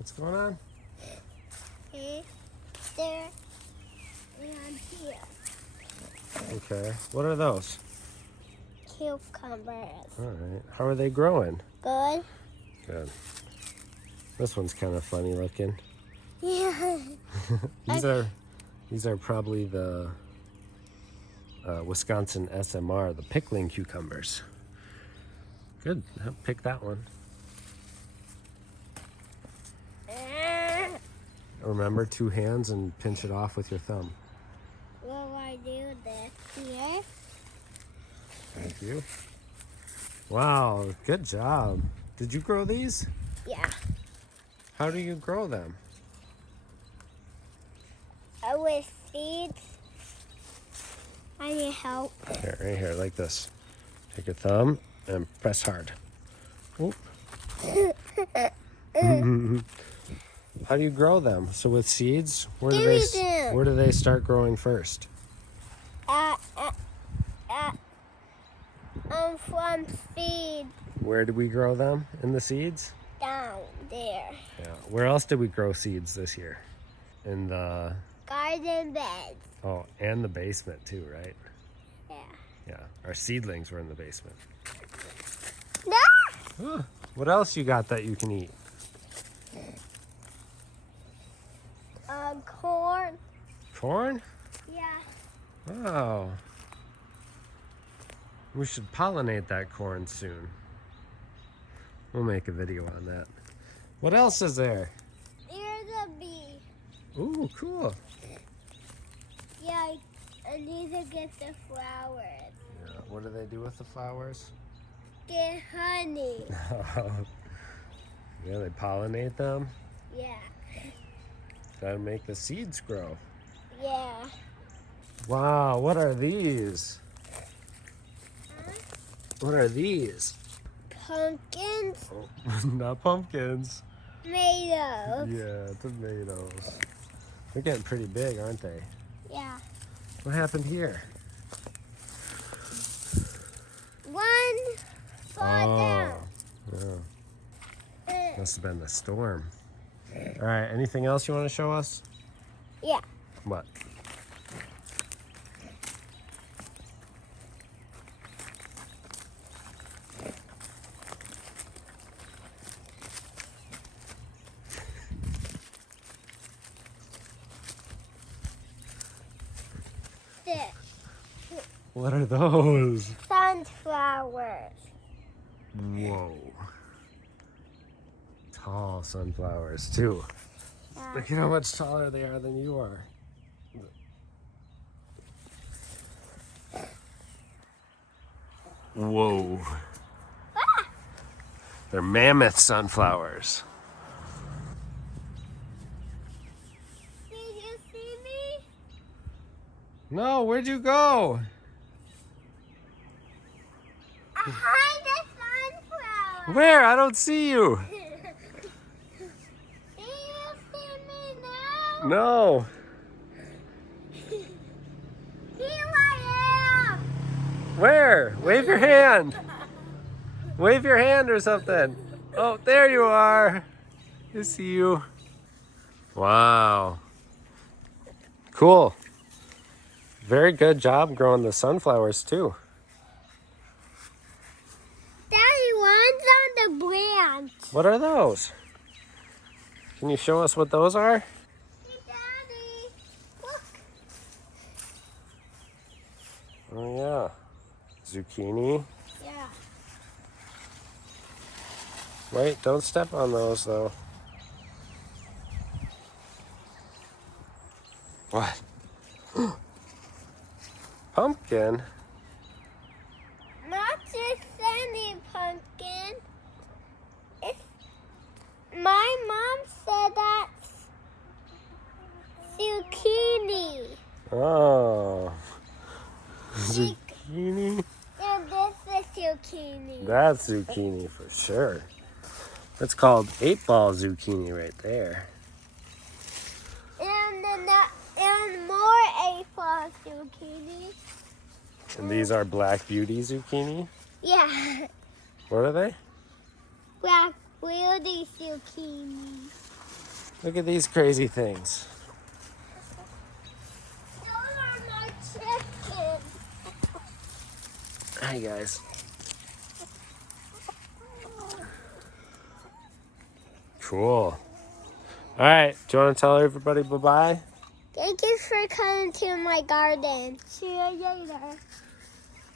What's going on? Okay. There and here. Okay. What are those? Cucumbers. All right. How are they growing? Good. Good. This one's kind of funny looking. Yeah. These are probably the Wisconsin SMR, the pickling cucumbers. Good. Pick that one. Remember, 2 hands and pinch it off with your thumb. Will I do this here? Thank you. Wow, good job. Did you grow these? Yeah. How do you grow them? With seeds. I need help. Here, right here, like this. Take your thumb and press hard. Oop. How do you grow them? So with seeds, where do they start growing first? From seeds. Where do we grow them? In the seeds? Down there. Yeah. Where else did we grow seeds this year? In the Garden beds. Oh, and the basement too, right? Yeah. Yeah. Our seedlings were in the basement. No! Huh. What else you got that you can eat? Corn. Corn? Yeah. Oh. We should pollinate that corn soon. We'll make a video on that. What else is there? There's a bee. Ooh, cool. Yeah, and these are get the flowers. Yeah. What do they do with the flowers? Get honey. Yeah, they pollinate them. Yeah. Gotta make the seeds grow. Yeah. Wow, what are these? Huh? What are these? Pumpkins. Oh, not pumpkins. Tomatoes. Yeah, tomatoes. They're getting pretty big, aren't they? Yeah. What happened here? One fall down. Yeah. Must have been the storm. All right, anything else you want to show us? Yeah. What? This. What are those? Sunflowers. Whoa. Tall sunflowers, too. Yeah. Look at how much taller they are than you are. Whoa. Ah! They're mammoth sunflowers. Did you see me? No, where'd you go? Behind the sunflower. Where? I don't see you. Do you see me now? No. Here I am. Where? Wave your hand. Wave your hand or something. Oh, there you are. I see you. Wow. Cool. Very good job growing the sunflowers too. Daddy, one's on the branch. What are those? Can you show us what those are? Hey, Daddy, look. Oh yeah. Zucchini. Yeah. Wait, don't step on those though. What? Pumpkin? Not just any pumpkin. It's my mom said that's zucchini. Oh. Zucchini? And this is zucchini. That's zucchini for sure. That's called 8-ball zucchini right there. And more A4 zucchini. And these are Black Beauty zucchini? Yeah. What are they? Black beauty zucchini. Look at these crazy things. Those are my chickens. Hi guys. Cool. All right, do you want to tell everybody bye-bye? Thank you for coming to my garden. See you later.